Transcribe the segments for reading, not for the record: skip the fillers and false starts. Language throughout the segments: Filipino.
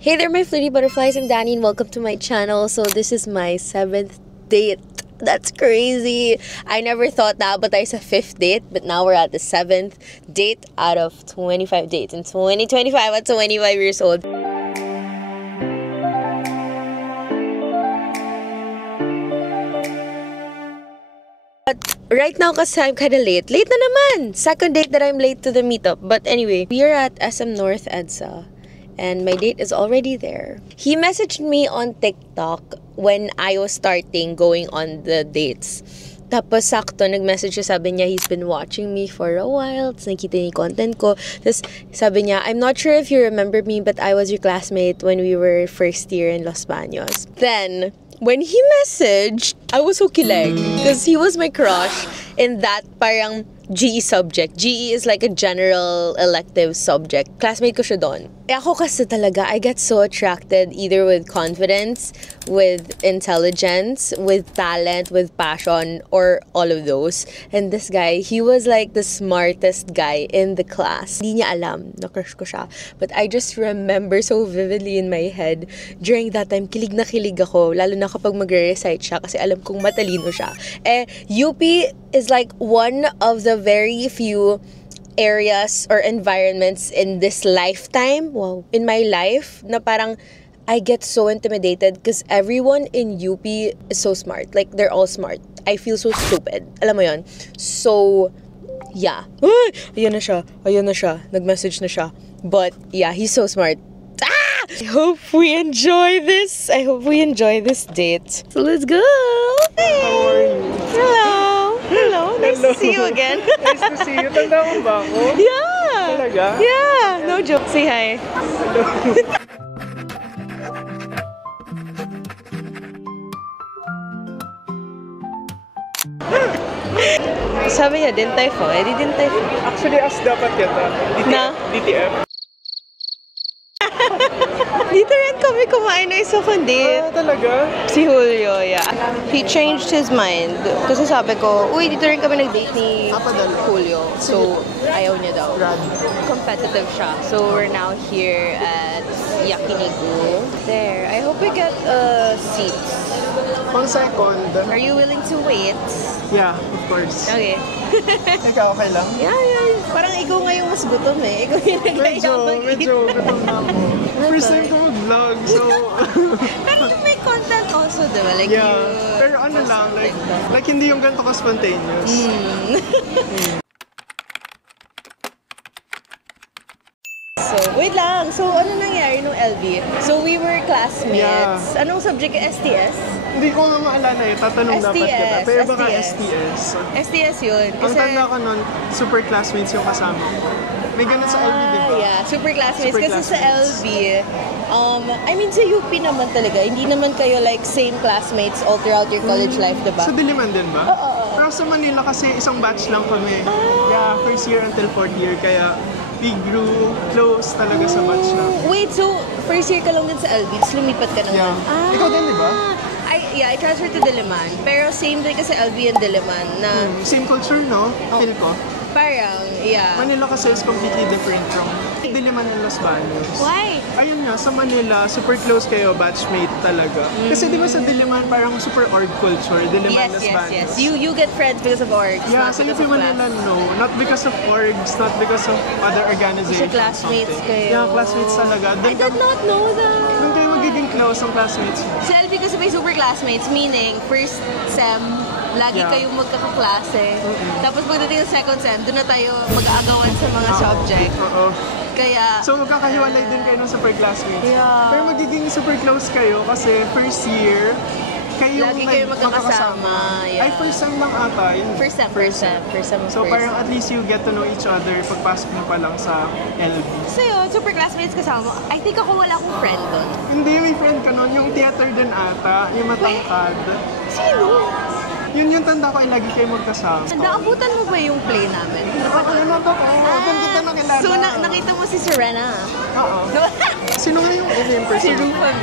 Hey there, my flirty butterflies. I'm Danny and welcome to my channel. So this is my 7th date. That's crazy. I never thought that, but there's a 5th date. But now we're at the 7th date out of 25 dates. In 2025 at 25 years old. But right now, kasi I'm kinda late. Late na naman! Second date that I'm late to the meetup. But anyway, we are at SM North EDSA. And my date is already there. He messaged me on TikTok when I was starting going on the dates. Tapos sakto, nag-message siya, sabi niya, he's been watching me for a while. Tapos nakita niya yung content ko. Tapos sabi niya, I'm not sure if you remember me, but I was your classmate when we were first year in Los Baños. Then, when he messaged, I was so kilig. Because he was my crush in that parang GE subject. GE is like a general elective subject. Classmate ko siya doon. Ako kasi talaga, I get so attracted either with confidence, with intelligence, with talent, with passion, or all of those. And this guy, he was like the smartest guy in the class. Hindi niya alam na crush ko siya. But I just remember so vividly in my head, during that time, kilig na kilig ako. Lalo na kapag magre-recite siya kasi alam kong matalino siya. UP is like one of the very few areas or environments in this lifetime, in my life, na parang I get so intimidated because everyone in UP is so smart. Like, they're all smart. I feel so stupid. Alam mo yon? So, yeah. Ay! Ayan na siya. Ayan na siya. Nag-message na siya. But, yeah, he's so smart. Ah! I hope we enjoy this. I hope we enjoy this date. So, let's go! Hey! How are you? Hello! Hello, nice to see you again. Nice to see you. Tanda mo ba ako? Yeah! Talaga? Yeah! No joke. Say hi. Hello. Sabi niya, din tayo po. Di din tayo po. Actually, as dapat yata. Na? DTF. Dito rin kami kumain na isa kundi. Talaga? Si Julio, yeah. He changed his mind. Kasi sabi ko, uy, dito rin kami nag-date ni Julio. So, ayaw niya daw. Competitive siya. So, we're now here at Yakiniku. There. I hope we get seats. Pang second. Are you willing to wait? Yeah, of course. Okay. Ikaw, okay lang? Yeah. Parang ikaw nga yung mas gutom eh. Ikaw yung nagkayang Medyo gutom na ako. First time ko mag-vlog, so... Pero you make content also, diba? Like, yeah. you... Pero ano lang, like hindi yung ganito ka-spontaneous. So, wait lang. So, ano nangyari nung LB? So, we were classmates. Yeah. Anong subject? STS? Hindi ko nga maalala eh. Tatanong dapat kita. Pero baka STS. STS yun. Ang tanda ko nun, super classmates yung kasama ko. May ganun sa LB, di ba? Yeah, super classmates. Super Kasi sa classmates. LB, I mean, sa UP naman talaga, hindi naman kayo like same classmates all throughout your college life, diba? Sa Diliman din ba? Oo. Pero sa Manila kasi isang batch lang kami. Yeah, first year until fourth year. Kaya we grew close talaga sa batch lang. Wait, so first year ka lang din sa LB, tapos lumipat ka naman? Yeah. Ikaw din, di ba? I transferred to Diliman. Pero same din kasi LB and Diliman na Same culture, no? Feel ko. parang, yeah. Manila kasi is completely different from Diliman and Los Baños. Why? Ayun nga, sa Manila, super close kayo, batchmate talaga. Kasi di ba sa Diliman, parang super org culture, Diliman, Los Baños. You get friends because of orgs. Yeah, not sa because UP of Manila, class. no. Not because of orgs, not because of other organizations. Kasi classmates something. kayo. Yeah, classmates talaga. I did not know that. Doon kayo magiging close ang classmates mo. Sa LB kasi may super classmates, meaning first sem, lagi Yeah. kayong magkakaklase. Tapos pagdating ng second sem, doon na tayo mag-aagawan sa mga subject. Oo. Kaya, So magkakahiwalay din kayo ng super classmates. Yeah. Pero magiging super close kayo kasi first year, kayo lagi kayo magkakasama. Yeah. Ay, first sem lang ata. Yun. First sem. So parang at least you get to know each other pagpasok mo pa lang sa LB. So yun, super classmates kasama mo. I think ako wala akong friend doon. Hindi, may friend ka nun. Yung theater din ata, yung matangkad. Sino? Yun yung tanda ko ay lagi kayo magkasama. Naabutan mo ba yung play namin? Ano to? Doon kita nakilala. So nakita mo si Serena? Oo. Sino nga yung person? Si Rufa B.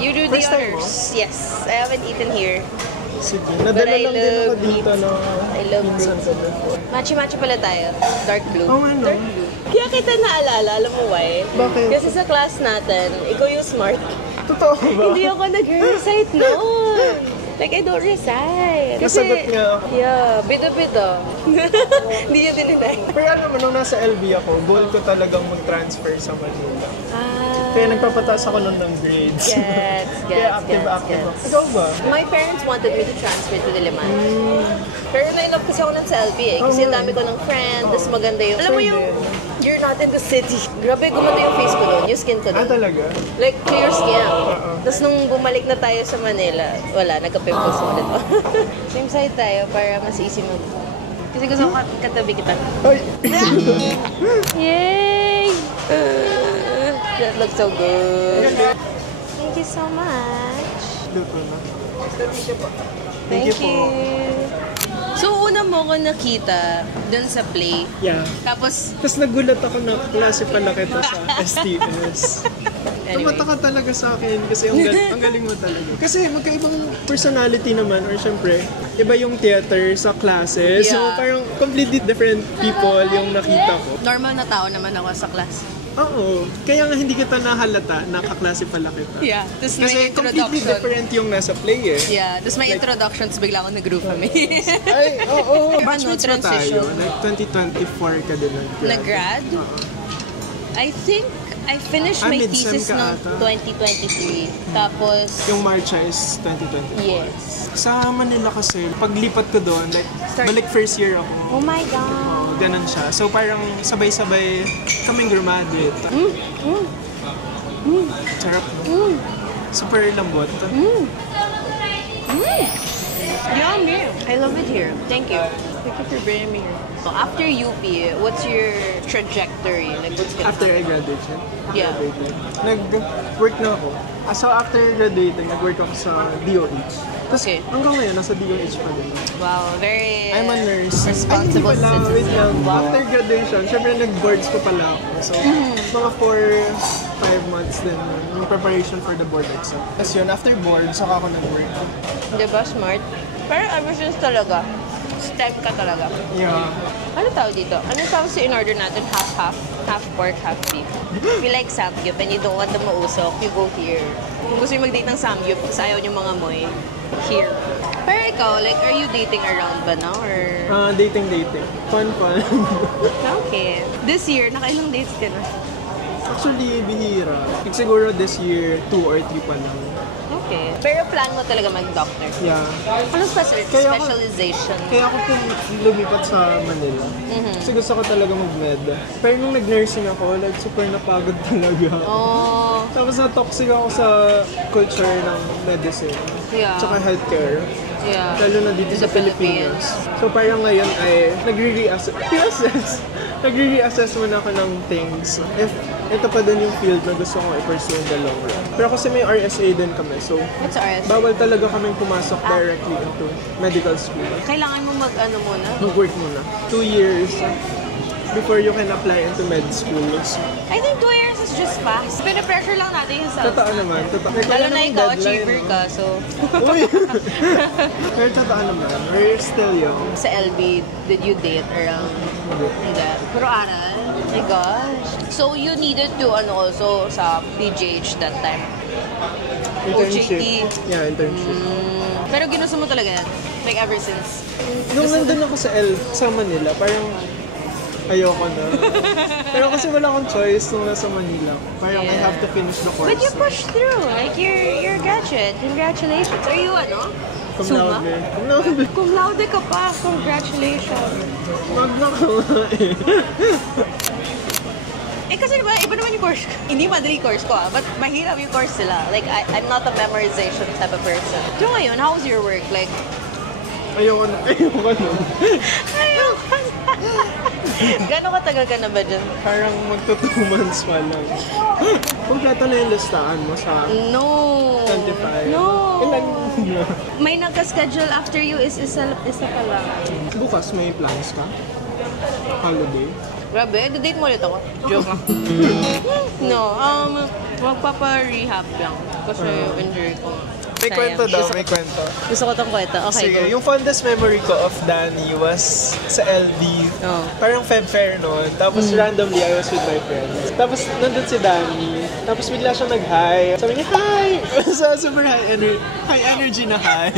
You do the First time honors. Yes, I haven't eaten here. Sige. But Nadala I lang din ako love dito, no? I love Minsan green. ko na. Matchy-matchy pala tayo. Dark blue. Oo, ano? Dark blue. Kaya kita naalala, alam mo why? Bakit? Kasi sa class natin, ikaw yung smart. Totoo ba? Hindi ako nag-recite noon. Like, I don't recite. Nasagot nga ako. Yeah, bida-bida. Hindi niya dininay. Pero ano mo, nung nasa LB ako, goal ko talagang mag-transfer sa Manila. Ah, Kaya nagpapataas ako nun ng grades. Kaya active ako. Ikaw ba? My parents wanted me to transfer to Diliman. Pero na-inlove kasi ako nun sa LB eh. Kasi ang dami ko ng friend, tapos maganda yung... Alam mo yung, you're not in the city. Grabe, gumanda yung face ko doon, yung skin ko Ah, doon. talaga? Like, clear skin. Tapos nung bumalik na tayo sa Manila, wala, nagka-pimples ulit ako. Same side tayo para mas easy mag... Kasi gusto ko katabi kita. Ay! Yay! That looks so good. Thank you so much. Luto na. Thank po. you. So, una mo ko nakita dun sa play. Yeah. Tapos, Tapos nagulat ako na klase pala kita sa STS. anyway. Tumata ka talaga sa akin kasi ang galing mo talaga. Kasi magkaibang personality naman or syempre, iba yung theater sa classes. So Yeah. parang completely different people yung nakita ko. Normal na tao naman ako sa class. Oo. Kaya nga hindi kita nahalata, nakaklase pala kita. Yeah. Tapos may Kasi completely introduction. different yung nasa play eh. Yeah. Tapos may introductions, bigla ako nag-group kami. Ay, oo. Batchmates ba transition. tayo? Like 2024 ka din nag-grad? Nag-grad? I think I finished my mid-sem thesis ka noong ata. 2023. Tapos, Yung Marcha is 2020. yes. Sa Manila kasi, paglipat ko doon, like, balik first year ako. Oh my God. Ganun siya. So parang sabay-sabay kaming graduate. Sarap, no? Super lambot. Yummy. I love it here. Thank you. Thank you for bringing me here. So after UP, what's your trajectory? Like, what's gonna After I happen? graduated, Yeah. nag-work na ako. So after graduating, nag-work ako sa DOH. Tapos Okay. hanggang ngayon, nasa DOH pa din. Wow, very I'm a nurse. responsible Ay, hindi pala. Wait citizen. lang. After graduation, syempre nag-boards ko pala ako. So, mga 4-5 months din yung preparation for the board exam. Tapos yun, after board, saka ako nag-work. Diba, smart? Pero ever since talaga, STEM ka talaga. Yeah. Ano tawag dito? Ano tawag sa in-order natin? Half-half? Half pork, half beef. If you like samgyup and you don't want the mausok, you go here. Kung gusto nyo mag-date ng samgyup, kasi ayaw nyo mga moy, here. Pero ikaw, like, are you dating around ba now? Or... Dating. Fun. Okay. This year, nakailang dates ka na? Actually, bihira. Siguro this year, 2 or 3 pa lang. Okay. Pero plan mo talaga mag-doctor? Yeah. Ano specialization? Kaya ako po lumipat sa Manila. Kasi gusto ko talaga mag-med. Pero nung nag-nursing ako, like super napagod talaga. Oh, Tapos na-toxic ako sa culture ng medicine. yeah. Tsaka healthcare. Yeah. Lalo na dito sa Pilipinas. So parang ngayon ay nagre-reassess muna ako ng things. If ito pa din yung field na gusto kong i-pursue in the long run. Pero kasi may RSA din kami. So What's RS? bawal talaga kaming pumasok directly into medical school. Kailangan mo mag-ano muna? Mag-work muna. 2 years before you can apply into med school. I think 2 years is just fast. Pina-pressure lang natin yung self. Totoo naman. Totoo. Lalo na namang ikaw, deadline, achiever no? ka, so... Uy! Pero totoo naman. We're still young. Sa LB, did you date around that? Pero aral? Oh my gosh. So you needed to also sa PGH that time? Internship. OJT. Yeah, internship. Pero ginusto mo talaga yan? Like ever since? Nung nandun ako sa Manila, parang ayoko na. Pero kasi wala akong choice nung nasa Manila. Parang I have to finish the course. But you pushed through. Like you're a graduate. Congratulations. Are you Cum Summa? laude. Cum laude. Cum laude ka pa. Congratulations. Wag na ka nga eh. Kasi diba, iba naman yung course ko. Hindi madali course ko but mahirap yung course sila. Like, I'm not a memorization type of person. So ngayon, how was your work? Like, Ayoko na. ayoko na. Gano'ng katagal ka na ba dyan? Parang magto 2 months pa lang. Kompleto na yung listahan mo sa No. 25. No. Ilan na? May nagka-schedule after you is isa pa lang. Bukas may plans ka? Holiday? Grabe, date mo ulit ako. Joke lang. No, magpapa-rehab lang. Kasi injury ko. May kwento daw, may kwento. Gusto ko tong kwento. Okay, Sige, go. yung fondest memory ko of Danny was sa LV. Oh. Parang Feb Fair noon. Tapos randomly, I was with my friends. Tapos nandun si Danny. Tapos bigla siya nag-hi. Sabi niya, hi! So, super high energy na hi.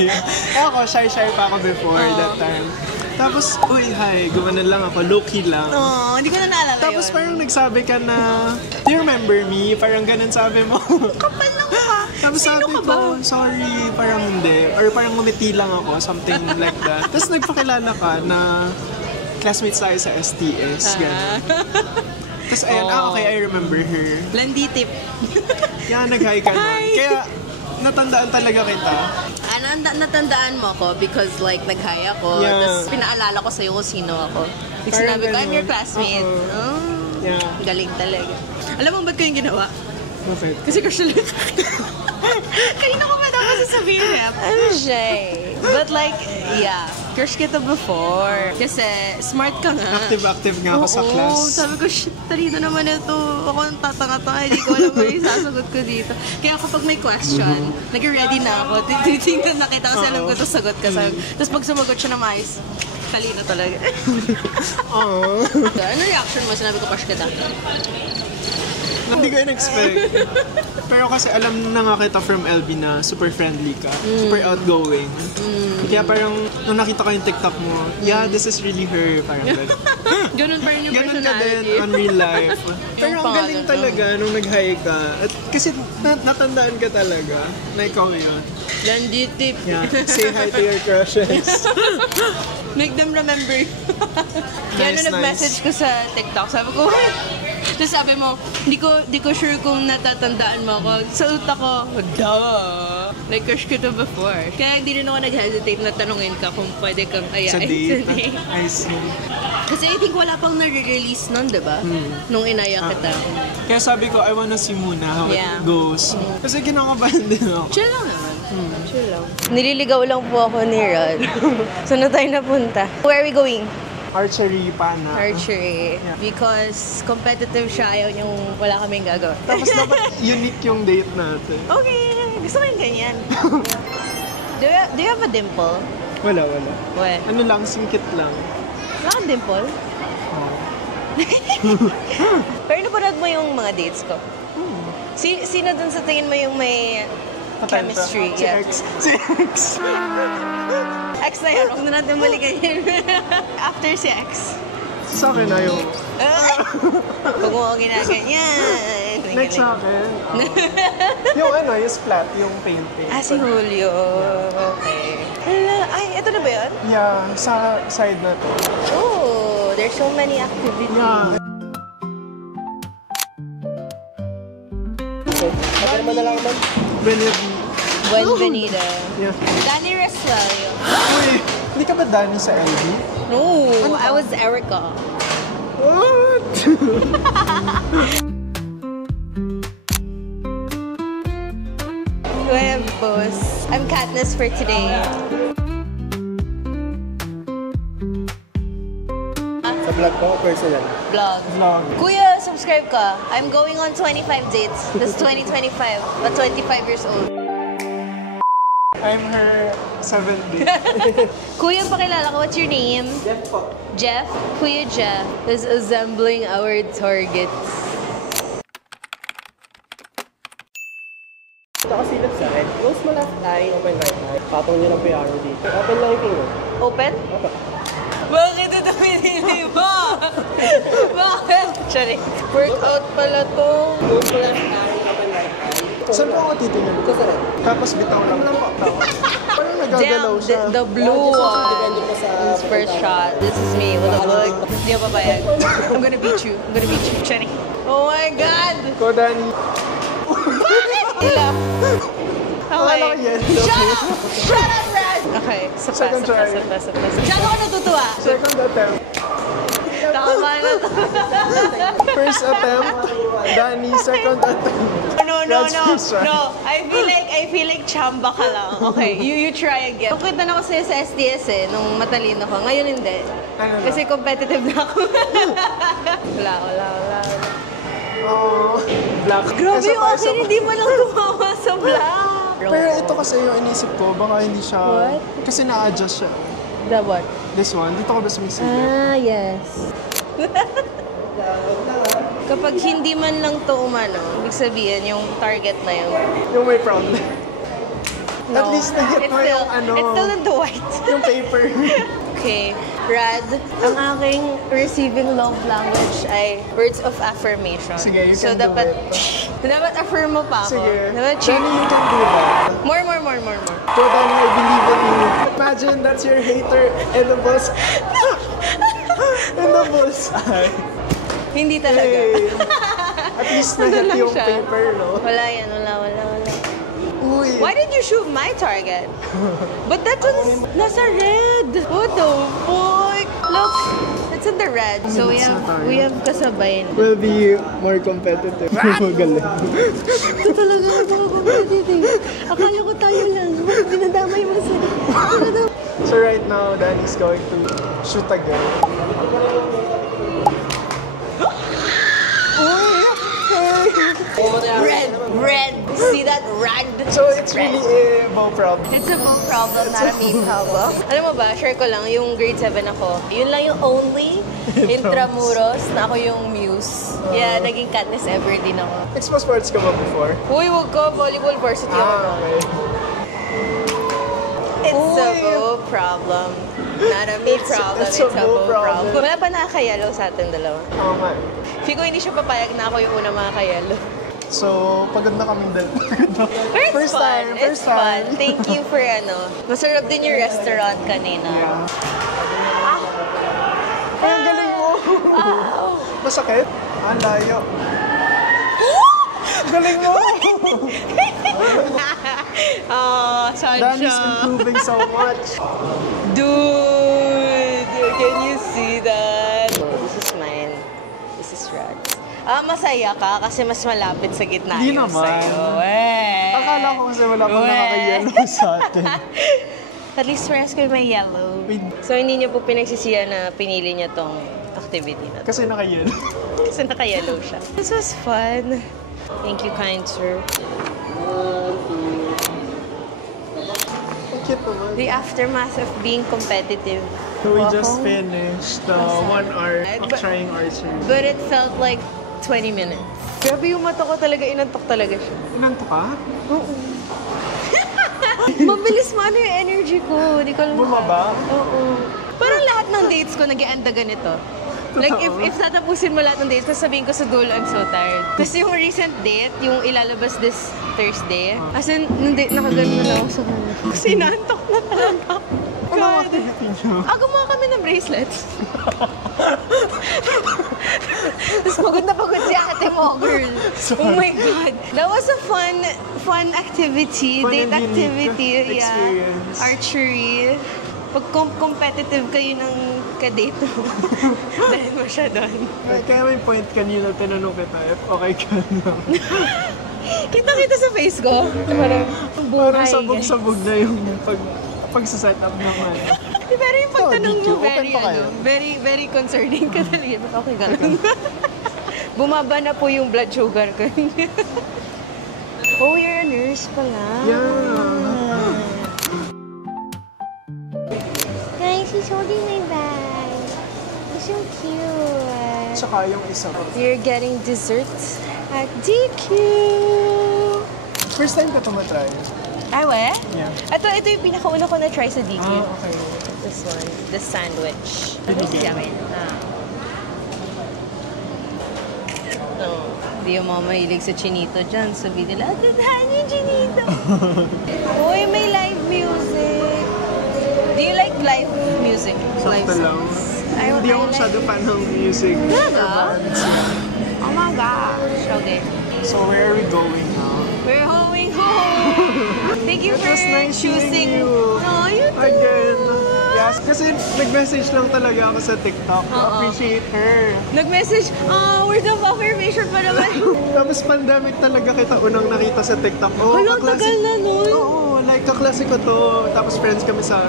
Ako, shy pa ako before that time. Tapos, uy, hi, gumanon lang ako, low-key lang. Oh, hindi ko na naalala Tapos yun. parang nagsabi ka na, do you remember me? Parang ganun sabi mo. Kapal lang ka. Tapos Sino sabi ka ba? ko, sorry, parang hindi. Or parang ngumiti lang ako, something like that. Tapos nagpakilala ka na classmates tayo sa STS, gano'n. Tapos ayun, okay, I remember her. Landitip. Kaya nag-hi ka nun. Kaya natandaan talaga kita. Natandaan mo ako because like nag-hi ako. Yeah. Tapos pinaalala ko sa'yo kung sino ako. Like, Parang sinabi ko, I'm your ganun. classmate. Oh, Yeah. galing talaga. Alam mo ba't ko yung ginawa? Bakit? Kasi crush ulit. Kanina ko matapos sasabihin niya. I'm shy. But like, yeah. Crush kita before. Kasi smart ka nga. Active nga ako sa class. Oo, sabi ko, shit, talino naman ito. Ako ang tatanga-tanga. Hindi ko alam kung yung sasagot ko dito. Kaya kapag may question, nag-ready na ako. Titingnan na kita kasi alam ko ito sagot ka. Tapos pag sumagot siya na mais, talino talaga. Aww. Ano reaction mo? Sinabi ko, crush kita. Hindi ko in-expect. Pero kasi alam na nga kita from LB na super friendly ka. Super outgoing. Kaya parang, nung nakita ko yung TikTok mo, yeah, this is really her. Parang gano'n. Ganun pa rin yung Ganun ka din personality. on real life. Pero ang galing pangalan, talaga nung nag-hi ka. At kasi natandaan ka talaga na ikaw yun. Landitip. Yeah. Say hi to your crushes. Make them remember. Kaya Nice, nung nag-message ko sa TikTok, sabi ko, tapos sabi mo, di ko sure kung natatandaan mo ako. Sa utak ko, duh. Like, crush ko to before. Kaya hindi rin ako nag-hesitate na tanungin ka kung pwede kang ayain Sa date. I see. Kasi I think wala pang nare-release nun, di ba? Nung inaya kita. Kaya sabi ko, I wanna see muna how Yeah. it goes. Kasi kinakabahan din ako. Chill lang naman. Chill lang. Nililigaw lang po ako ni Rod. Saan na tayo napunta? Where are we going? Archery pa na. Archery. Because competitive siya, ayaw niyang wala kaming gagawin. Tapos dapat unique yung date natin. Okay, gusto ko yung ganyan. do you have a dimple? Wala. What? Ano lang, singkit lang. Wala kang dimple? Oh. Pero napanood mo yung mga dates ko? Sino dun sa tingin mo yung may chemistry? Si X. Si X. X na yun, huwag na natin balikan yun. After si X. Sa akin na yung... Huwag mo ako ginaganyan. Next sa akin. Yung ano, yung splat, yung painting. Si Julio. Okay. Hala, ay, ito na ba yun? Yeah, sa side na to. Oh, there's so many activities. Yeah. Ano mo na lang man? Buenvenida. Yeah. Danny Resuello. Uy, hindi ka ba Danny sa LB? No, I was Erica. What? Huevos. I'm Katniss for today. Sa vlog ko, personal. Vlog. Vlog. Kuya, subscribe ka. I'm going on 25 dates. This 2025. But 25 years old. I'm her 7th Kuya, pakilala ka. What's your name? Jeff po. Jeff? Kuya Jeff is assembling our targets. Nakasilip sa red. Close mo left eye, open right eye. Patong nyo lang po yung arrow dito. Open lang yung finger. Open? Opo. Bakit ito pinili mo? Bakit? Sorry. Workout pala to. Close mo left eye, open right eye. Saan po ako titingin? Ito sa red. Tapos bitaw lang po. Parang nagagalaw Damn, siya. the blue Depende one po sa... is first shot. This is me with a book. Hindi ako papayag. I'm gonna beat you. I'm gonna beat you. Chenny. Oh my God! Ko, Danny. Ila. Akala ko yellow. Shut up! Shut up, Red! Okay, Second try. Sapa. Masyado ko natutuwa. Second attempt. Tama na to. First attempt, Danny. Second attempt. No. That's first try. No, I feel like chamba ka lang. Okay, you try again. Nakita na ako sa'yo sa SDS nung matalino ko. Ngayon hindi. Ano na? Kasi competitive na ako. Wala. Oh, black. Grabe Isa yung pa, akin, isa pa. hindi mo lang tumama sa black. Pero ito kasi yung inisip ko, baka hindi siya... What? Kasi na-adjust siya. The what? This one, dito ko ba sa may silip? Ah, yes. Kapag hindi man lang to umano, ibig sabihin yung target na yun. Yung may problem. At No. least na-hit It's mo still, yung ano, it's still in the white. yung paper. Okay, Rad, ang aking receiving love language ay words of affirmation. Sige, you so can do dapat, it. dapat affirm mo pa ako. Sige. Dapat Jenny, you can do that. More. So then I believe in you. Imagine that's your hater in the bus. In the bus. Hindi talaga. Hey. At least na-hit lang yung siya. paper, no? Wala yan, wala. Uy. Why did you shoot my target? But that one's nasa red. What the fuck? Look, it's in the red. So we have kasabay. We'll be more competitive. Magaling. Ito talaga napaka-competitive. Akala ko tayo lang. Pinadamay mo sila. So right now, Danny's going to shoot again. Red. See that red? So it's really a bow problem. It's a bow problem, not a me problem. Alam mo ba, share ko lang, yung grade 7 ako, yun lang yung only Intramuros na ako yung muse. Yeah, naging Katniss Everdeen ako. Expo sports ka ba before? Uy, wag ka, volleyball varsity ako. Okay. It's a Uy. bow problem. Not a me problem, it's a bow problem. Wala pa nakakayalo sa atin dalawa. Oo nga. Feel ko hindi siya papayag na ako yung una makakayalo. So, pagod na kaming dalawa. But it's First fun. time. It's fun. Thank you for masarap din yung restaurant kanina. Ay, ang galing mo. Masakit? Ang layo. Galing mo. Saan Danny's siya? improving so much. Dude, can you see that? This is mine. This is Rad. Masaya ka kasi mas malapit sa gitna Di yung naman. sa'yo. Akala ko kasi wala pang nakaka-yellow sa atin. At least parehas ko may yellow. So hindi niyo po pinagsisiyan na pinili niya tong activity na to. Kasi naka-yellow. Kasi naka-yellow siya. This was fun. Thank you, kind sir. Ang cute naman. The aftermath of being competitive. So we just finished the 1 hour of But- trying archery. But it felt like 20 minutes. Grabe yung mata ko talaga, inantok talaga siya. Inanto ka? Mabilis mo yung energy ko. Hindi ko alam. Bumaba? Oo. Parang lahat ng dates ko nag-ianda ganito. Like, if tatapusin mo lahat ng dates, sasabihin ko sa dulo, I'm so tired. Tapos yung recent date, yung ilalabas this Thursday, as in, nung date, nakagano na lang ako sa kanya. Kasi inaantok na talaga. Anong activity niyo? Gumawa kami ng bracelets. Tapos pagod si ate mo, girl. Oh my God. That was a fun activity. Fun Date and unique activity. Yeah. experience. Archery. Pag competitive kayo ng kadate mo, dahil mo siya doon. Kaya may point kanina, tinanong kita if okay ka na. Kita sa face ko. Parang Parang buhay. sabog-sabog na yung pag-set up naman. Pero yung pagtanong DQ, mo, open pa kayo? very concerning ka talaga. Okay ka lang. Bumaba na po yung blood sugar ko. Oh, you're a nurse pala. Yeah. Guys, he's holding my bag. He's so cute. Tsaka yung isa. You're getting dessert at DQ. First time ka tumatry. Ay, we? Yeah. Ito yung pinakauna ko na-try sa DQ. Okay. This one, the sandwich. Binigyan. No. Hindi yung mga mahilig sa chinito dyan. Sabi nila, tatahan yung chinito. Uy, may live music. Do you like live music? Live Sakto lang. songs? Hindi ako masyado fan ng music. Talaga? or bands. Oh my gosh. Okay. So where are we going now? We're going home. Thank you It for was nice choosing. seeing you. Oh, you too. Again. Yes, kasi nag-message lang talaga ako sa TikTok. Appreciate her. Nag-message, word of affirmation pa naman. Tapos pandemic talaga kita unang nakita sa TikTok. Oh, Hala, tagal na nun. Oo, like kaklase ko to. Tapos friends kami sa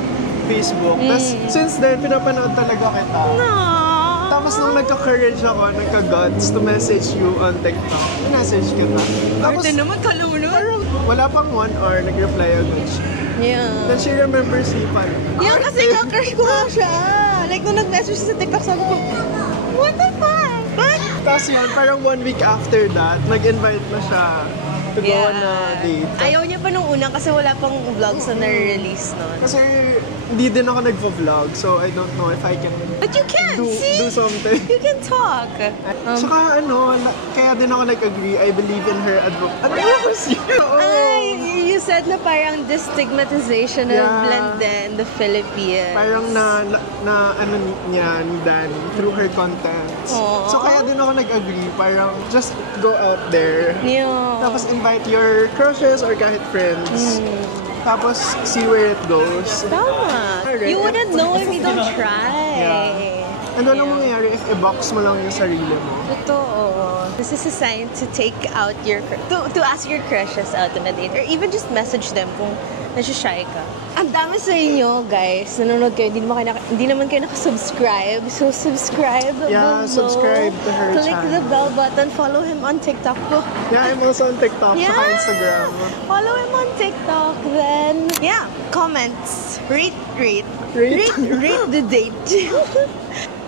Facebook. Tapos since then, pinapanood talaga kita. Aww. Tapos nung nagka-courage ako, nagka-guts to message you on TikTok, message ka na. Tapos, naman kalunod. wala pang 1 hour, nag-reply agad siya. Yeah. Then she remembers me pa. Yung kasi nga crush ko nga siya. Like, nung nag-message siya sa TikTok, sabi ko, what the fuck? What? Tapos yun, parang 1 week after that, nag-invite na siya to go on a date. Ayaw niya pa nung una kasi wala pang vlogs na nare-release nun. Kasi hindi din ako nag-vlog, so I don't know if I can But you can, see? do something. You can talk. Saka kaya din ako nag-agree, I believe in her advocacy. Oo. Ay, you said na parang destigmatization of Yeah. Blended in the Philippines. Parang na ano niya ni Danny through her contents. Aww. So kaya din ako nag-agree, parang just go out there. Yeah. Tapos invite your crushes or kahit friends. Tapos see where it goes. Tama. Alright. You wouldn't know if you don't try. Yeah. And ano mangyayari if i-box mo lang yung sarili mo? Totoo. This is a sign to take out your to ask your crushes out on a date or even just message them kung nasi-shy ka. Ang dami sa inyo, guys. Nanonood kayo, hindi naman kayo nakasubscribe. So subscribe Yeah, below. subscribe to her Click channel. the bell button. Follow him on TikTok. Yeah, I'm also on TikTok Yeah. saka Instagram. Follow him on TikTok. Then, yeah, comments. Rate Rate. the date.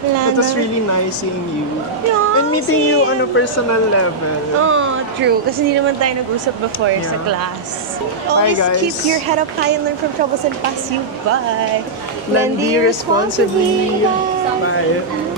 It was really nice seeing you. Yeah, And meeting you same. on a personal level. Oh, true. Kasi hindi naman tayo nag-usap before sa Yeah. class. Always guys. keep your head up high and learn from troubles and pass you by. Lend responsibly. Bye. Bye.